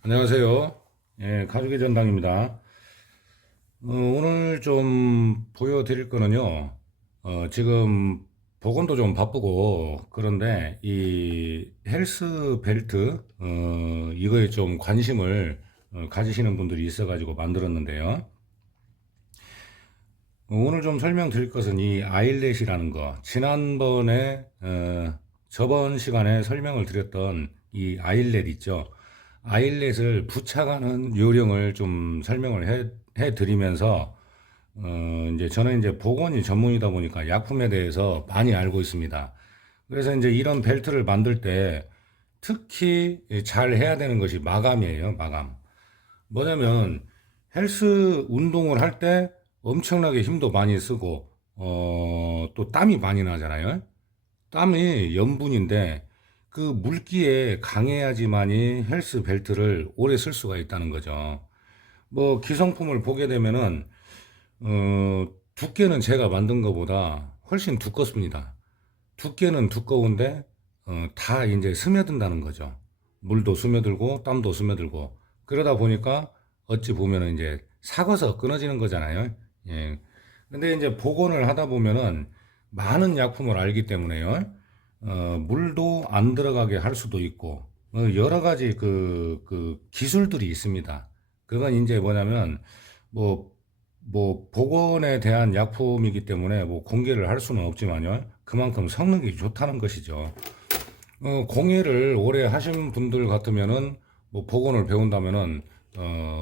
안녕하세요. 예, 가족의 전당입니다. 오늘 좀 보여드릴 거는요, 지금 보건도 좀 바쁘고, 그런데 이 헬스 벨트, 이거에 좀 관심을 가지시는 분들이 있어가지고 만들었는데요. 오늘 좀 설명드릴 것은 이 아일렛이라는 거, 지난번에, 저번 시간에 설명을 드렸던 이 아일렛 있죠. 아일렛을 부착하는 요령을 좀 설명을 해드리면서 이제 저는 이제 보건이 전문이다 보니까 약품에 대해서 많이 알고 있습니다. 그래서 이제 이런 벨트를 만들 때 특히 잘 해야 되는 것이 마감이에요, 마감. 뭐냐면 헬스 운동을 할 때 엄청나게 힘도 많이 쓰고 또 땀이 많이 나잖아요. 땀이 염분인데 그 물기에 강해야지만이 헬스 벨트를 오래 쓸 수가 있다는 거죠. 뭐 기성품을 보게 되면은 두께는 제가 만든 것보다 훨씬 두껍습니다. 두께는 두꺼운데 다 이제 스며든다는 거죠. 물도 스며들고 땀도 스며들고 그러다 보니까 어찌 보면은 이제 삭아서 끊어지는 거잖아요. 예. 근데 이제 복원을 하다 보면은 많은 약품을 알기 때문에요. 물도 안 들어가게 할 수도 있고 여러 가지 그 기술들이 있습니다. 그건 이제 뭐냐면 뭐 복원에 대한 약품이기 때문에 뭐 공개를 할 수는 없지만요. 그만큼 성능이 좋다는 것이죠. 공예를 오래 하신 분들 같으면은 뭐 복원을 배운다면은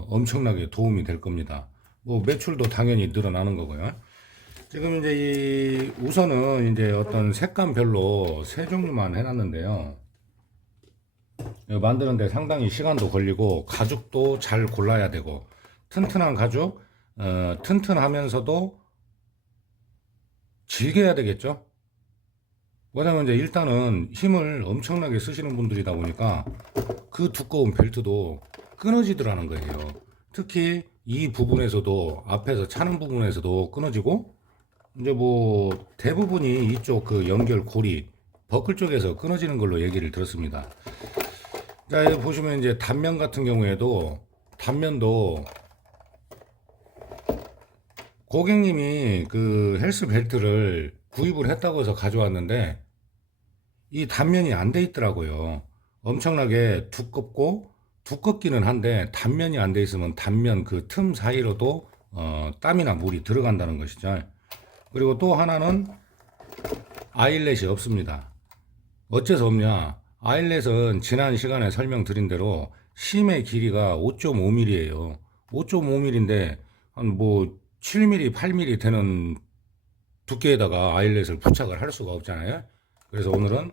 엄청나게 도움이 될 겁니다. 뭐 매출도 당연히 늘어나는 거고요. 지금 이제 이 우선은 이제 어떤 색감별로 세 종류만 해놨는데요. 이거 만드는데 상당히 시간도 걸리고 가죽도 잘 골라야 되고 튼튼한 가죽, 튼튼하면서도 질겨야 되겠죠. 뭐냐면 이제 일단은 힘을 엄청나게 쓰시는 분들이다 보니까 그 두꺼운 벨트도 끊어지더라는 거예요. 특히 이 부분에서도 앞에서 차는 부분에서도 끊어지고 이제 뭐 대부분이 이쪽 그 연결 고리 버클 쪽에서 끊어지는 걸로 얘기를 들었습니다. 자, 여기 보시면 이제 단면 같은 경우에도 단면도 고객님이 그 헬스 벨트를 구입을 했다고 해서 가져왔는데 이 단면이 안 돼 있더라고요. 엄청나게 두껍고 두껍기는 한데 단면이 안 돼 있으면 단면 그 틈 사이로도 땀이나 물이 들어간다는 것이죠. 그리고 또 하나는 아일렛이 없습니다. 어째서 없냐? 아일렛은 지난 시간에 설명드린 대로 심의 길이가 5.5mm예요. 5.5mm인데 한 뭐 7mm, 8mm 되는 두께에다가 아일렛을 부착을 할 수가 없잖아요. 그래서 오늘은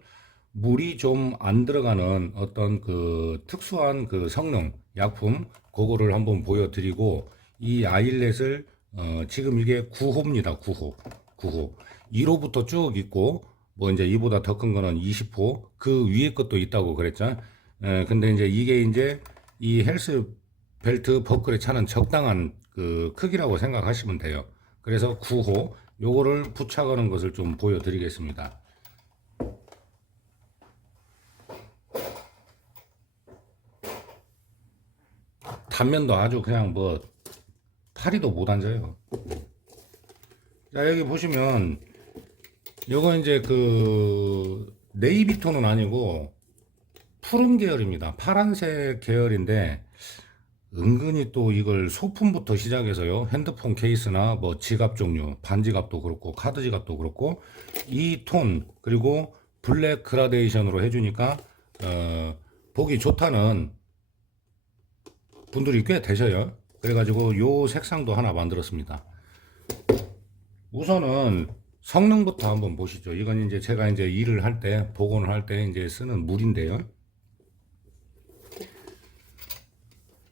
물이 좀 안 들어가는 어떤 그 특수한 그 성능 약품 그거를 한번 보여드리고 이 아일렛을 지금 이게 9호입니다. 9호. 9호. 1호부터 쭉 있고 뭐 이제 이보다 더 큰 거는 20호 그 위에 것도 있다고 그랬죠. 근데 이제 이게 이제 이 헬스 벨트 버클에 차는 적당한 그 크기라고 생각하시면 돼요. 그래서 9호 요거를 부착하는 것을 좀 보여드리겠습니다. 단면도 아주 그냥 뭐 파리도 못 앉아요. 자, 여기 보시면 요거 이제 그 네이비 톤은 아니고 푸른 계열입니다. 파란색 계열인데 은근히 또 이걸 소품부터 시작해서요. 핸드폰 케이스나 뭐 지갑 종류, 반지갑도 그렇고 카드 지갑도 그렇고 이 톤 그리고 블랙 그라데이션으로 해주니까 보기 좋다는 분들이 꽤 되셔요. 그래가지고 요 색상도 하나 만들었습니다. 우선은 성능부터 한번 보시죠. 이건 이제 제가 이제 일을 할 때, 복원을 할 때 이제 쓰는 물인데요.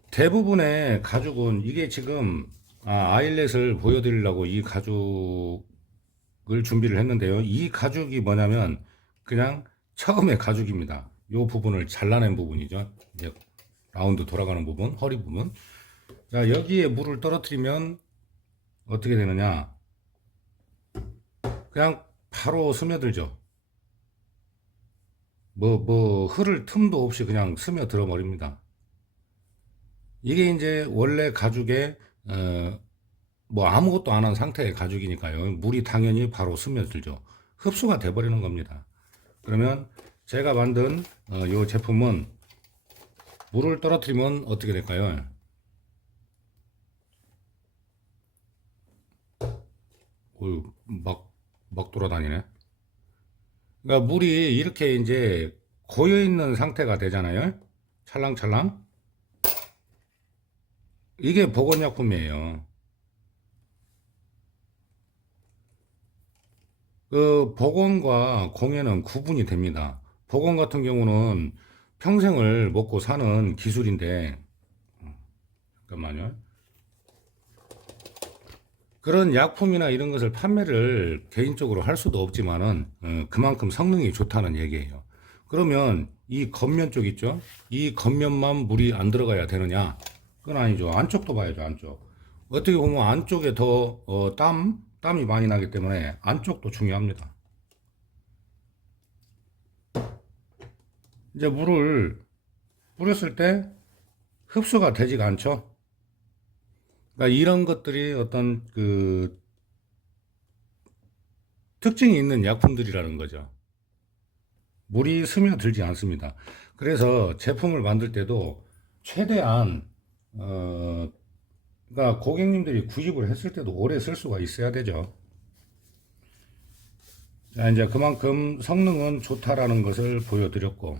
대부분의 가죽은 이게 지금 아일렛을 보여드리려고 이 가죽을 준비를 했는데요. 이 가죽이 뭐냐면 그냥 처음에 가죽입니다. 이 부분을 잘라낸 부분이죠. 이제 라운드 돌아가는 부분, 허리 부분. 자, 여기에 물을 떨어뜨리면 어떻게 되느냐? 그냥 바로 스며들죠. 흐를 틈도 없이 그냥 스며들어 버립니다. 이게 이제 원래 가죽에 뭐 아무것도 안 한 상태의 가죽이니까요. 물이 당연히 바로 스며들죠. 흡수가 돼버리는 겁니다. 그러면 제가 만든 이 제품은 물을 떨어뜨리면 어떻게 될까요? 막 돌아다니네. 그러니까 물이 이렇게 이제 고여 있는 상태가 되잖아요. 찰랑찰랑. 이게 보건약품이에요. 그 복원과 공예는 구분이 됩니다. 복원 같은 경우는 평생을 먹고 사는 기술인데, 잠깐만요. 그런 약품이나 이런 것을 판매를 개인적으로 할 수도 없지만은 그만큼 성능이 좋다는 얘기예요. 그러면 이 겉면 쪽 있죠? 이 겉면만 물이 안 들어가야 되느냐? 그건 아니죠. 안쪽도 봐야죠, 안쪽. 어떻게 보면 안쪽에 더 땀이 많이 나기 때문에 안쪽도 중요합니다. 이제 물을 뿌렸을 때 흡수가 되지가 않죠. 그러니까 이런 것들이 어떤 그 특징이 있는 약품들이라는 거죠. 물이 스며들지 않습니다. 그래서 제품을 만들 때도 최대한 그러니까 고객님들이 구입을 했을 때도 오래 쓸 수가 있어야 되죠. 자, 이제 그만큼 성능은 좋다라는 것을 보여드렸고,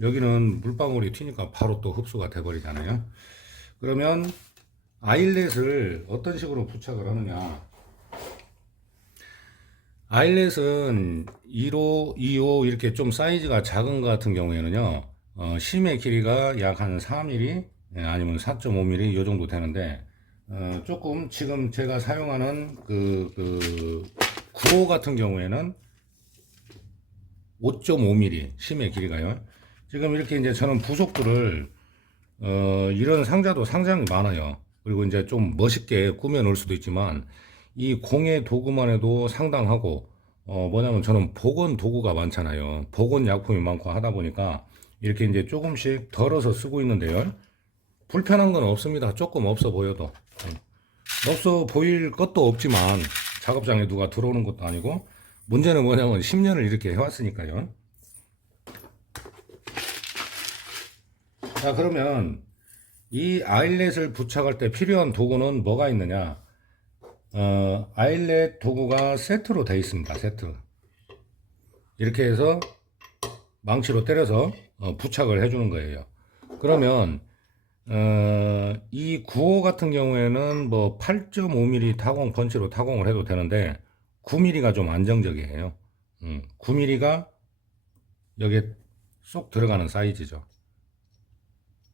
여기는 물방울이 튀니까 바로 또 흡수가 돼버리잖아요. 그러면 아일렛을 어떤 식으로 부착을 하느냐? 아일렛은 1호, 2호 이렇게 좀 사이즈가 작은 것 같은 경우에는요, 심의 길이가 약 한 4mm 아니면 4.5mm 이 정도 되는데, 조금 지금 제가 사용하는 그 9호 같은 경우에는 5.5mm 심의 길이가요. 지금 이렇게 이제 저는 부속들을 이런 상자도 상당히 많아요. 그리고 이제 좀 멋있게 꾸며 놓을 수도 있지만 이 공예 도구만 해도 상당하고 뭐냐면 저는 복원 도구가 많잖아요. 복원 약품이 많고 하다 보니까 이렇게 이제 조금씩 덜어서 쓰고 있는데요. 불편한 건 없습니다. 조금 없어 보여도. 없어 보일 것도 없지만 작업장에 누가 들어오는 것도 아니고 문제는 뭐냐면 10년을 이렇게 해왔으니까요. 자, 그러면 이 아일렛을 부착할 때 필요한 도구는 뭐가 있느냐? 아일렛 도구가 세트로 되어 있습니다. 세트. 이렇게 해서 망치로 때려서 부착을 해주는 거예요. 그러면 이 9호 같은 경우에는 뭐 8.5mm 타공 펀치로 타공을 해도 되는데 9mm가 좀 안정적이에요. 9mm가 여기에 쏙 들어가는 사이즈죠.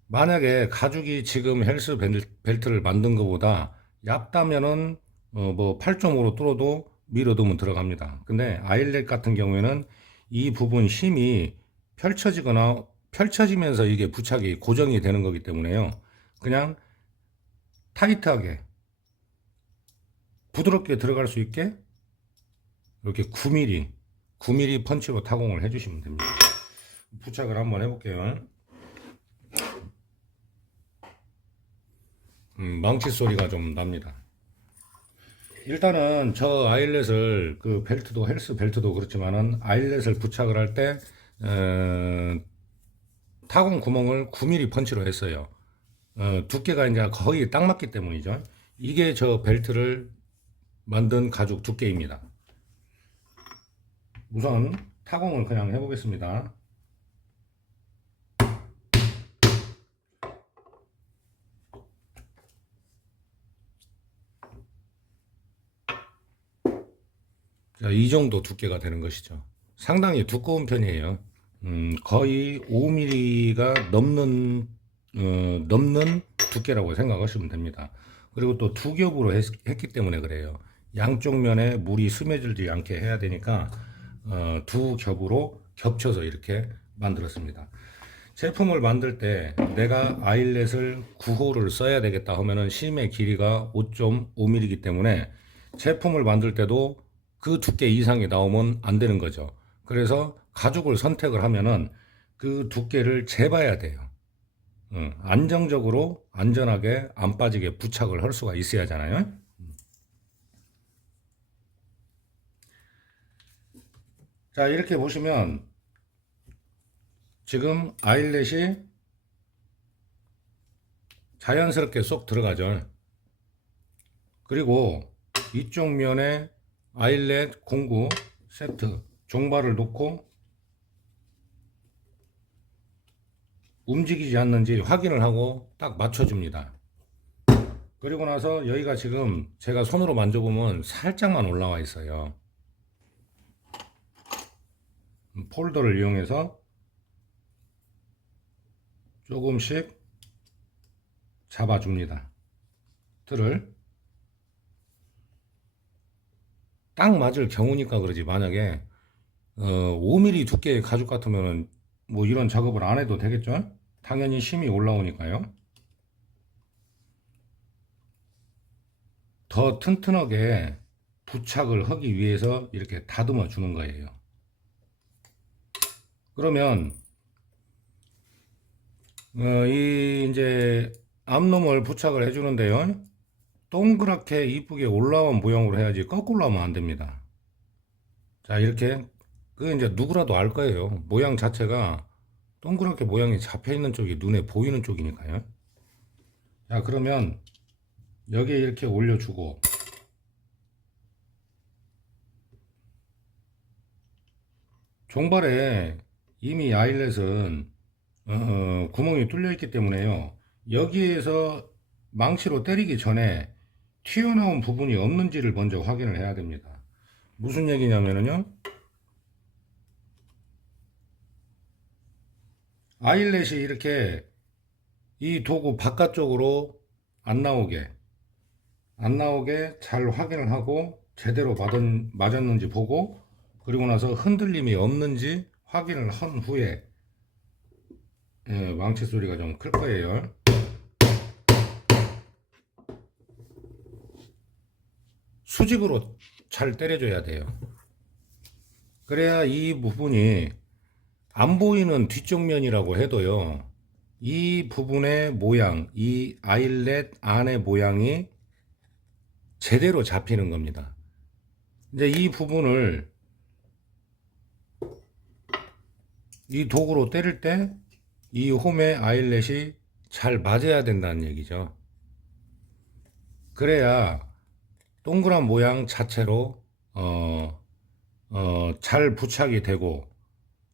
만약에 가죽이 지금 헬스 벨트를 만든 것보다 얇다면은 뭐 8.5로 뚫어도 밀어두면 들어갑니다. 근데 아일렛 같은 경우에는 이 부분 힘이 펼쳐지거나 펼쳐지면서 이게 부착이 고정이 되는 거기 때문에요. 그냥 타이트하게 부드럽게 들어갈 수 있게 이렇게 9mm 펀치로 타공을 해주시면 됩니다. 부착을 한번 해볼게요. 망치 소리가 좀 납니다. 일단은 저 아일렛을 그 벨트도 헬스 벨트도 그렇지만은 아일렛을 부착을 할 때 타공 구멍을 9mm 펀치로 했어요. 두께가 이제 거의 딱 맞기 때문이죠. 이게 저 벨트를 만든 가죽 두께입니다. 우선 타공을 그냥 해보겠습니다. 자, 이 정도 두께가 되는 것이죠. 상당히 두꺼운 편이에요. 거의 5mm가 넘는 두께라고 생각하시면 됩니다. 그리고 또 두 겹으로 했기 때문에 그래요. 양쪽 면에 물이 스며들지 않게 해야 되니까 두 겹으로 겹쳐서 이렇게 만들었습니다. 제품을 만들 때 내가 아일렛을 9호를 써야 되겠다 하면은 심의 길이가 5.5mm이기 때문에 제품을 만들 때도 그 두께 이상이 나오면 안 되는 거죠. 그래서 가죽을 선택을 하면은 그 두께를 재봐야 돼요. 안정적으로 안전하게 안 빠지게 부착을 할 수가 있어야 하잖아요. 자, 이렇게 보시면 지금 아일렛이 자연스럽게 쏙 들어가죠. 그리고 이쪽 면에 아일렛 공구 세트 종발을 놓고 움직이지 않는지 확인을 하고 딱 맞춰줍니다. 그리고 나서 여기가 지금 제가 손으로 만져보면 살짝만 올라와 있어요. 폴더를 이용해서 조금씩 잡아줍니다. 틀을 딱 맞을 경우니까 그러지, 만약에 5mm 두께의 가죽 같으면은 뭐 이런 작업을 안 해도 되겠죠? 당연히 힘이 올라오니까요. 더 튼튼하게 부착을 하기 위해서 이렇게 다듬어 주는 거예요. 그러면 이 이제 앞놈을 부착을 해주는데요. 동그랗게 이쁘게 올라온 모양으로 해야지 거꾸로 하면 안 됩니다. 자, 이렇게 그 이제 누구라도 알 거예요. 모양 자체가 동그랗게 모양이 잡혀 있는 쪽이 눈에 보이는 쪽이니까요. 자, 그러면 여기에 이렇게 올려주고 종발에 이미 아일렛은 구멍이 뚫려 있기 때문에요. 여기에서 망치로 때리기 전에 튀어나온 부분이 없는지를 먼저 확인을 해야 됩니다. 무슨 얘기냐면요, 아일렛이 이렇게 이 도구 바깥쪽으로 안 나오게 잘 확인을 하고 제대로 맞았는지 보고, 그리고 나서 흔들림이 없는지 확인을 한 후에 망치 소리가 좀 클 거예요. 수직으로 잘 때려줘야 돼요. 그래야 이 부분이 안 보이는 뒤쪽 면이라고 해도요, 이 부분의 모양, 이 아일렛 안의 모양이 제대로 잡히는 겁니다. 이제 이 부분을 이 도구로 때릴 때 이 홈의 아일렛이 잘 맞아야 된다는 얘기죠. 그래야 동그란 모양 자체로 잘 부착이 되고,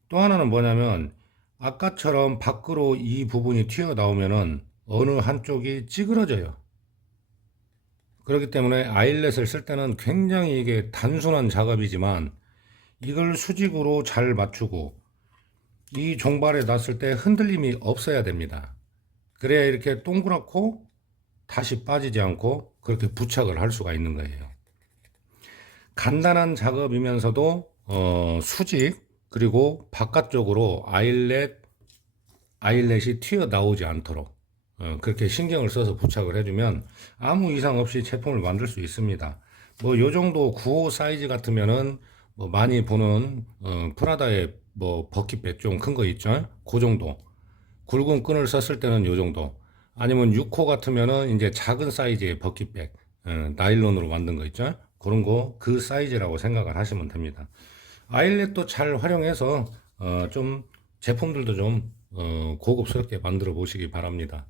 또 하나는 뭐냐면 아까처럼 밖으로 이 부분이 튀어나오면은 어느 한쪽이 찌그러져요. 그렇기 때문에 아일렛을 쓸 때는 굉장히 이게 단순한 작업이지만 이걸 수직으로 잘 맞추고 이 종발에 놨을 때 흔들림이 없어야 됩니다. 그래야 이렇게 동그랗고 다시 빠지지 않고 그렇게 부착을 할 수가 있는 거예요. 간단한 작업이면서도 수직, 그리고 바깥쪽으로 아일렛이 튀어나오지 않도록 그렇게 신경을 써서 부착을 해주면 아무 이상 없이 제품을 만들 수 있습니다. 뭐 요 정도 9호 사이즈 같으면은 뭐 많이 보는 프라다의 뭐 버킷백 좀 큰 거 있죠? 그 정도. 굵은 끈을 썼을 때는 요 정도. 아니면 6호 같으면은 이제 작은 사이즈의 버킷백, 나일론으로 만든 거 있죠? 그런 거 그 사이즈라고 생각을 하시면 됩니다. 아일렛도 잘 활용해서 좀 제품들도 좀 고급스럽게 만들어 보시기 바랍니다.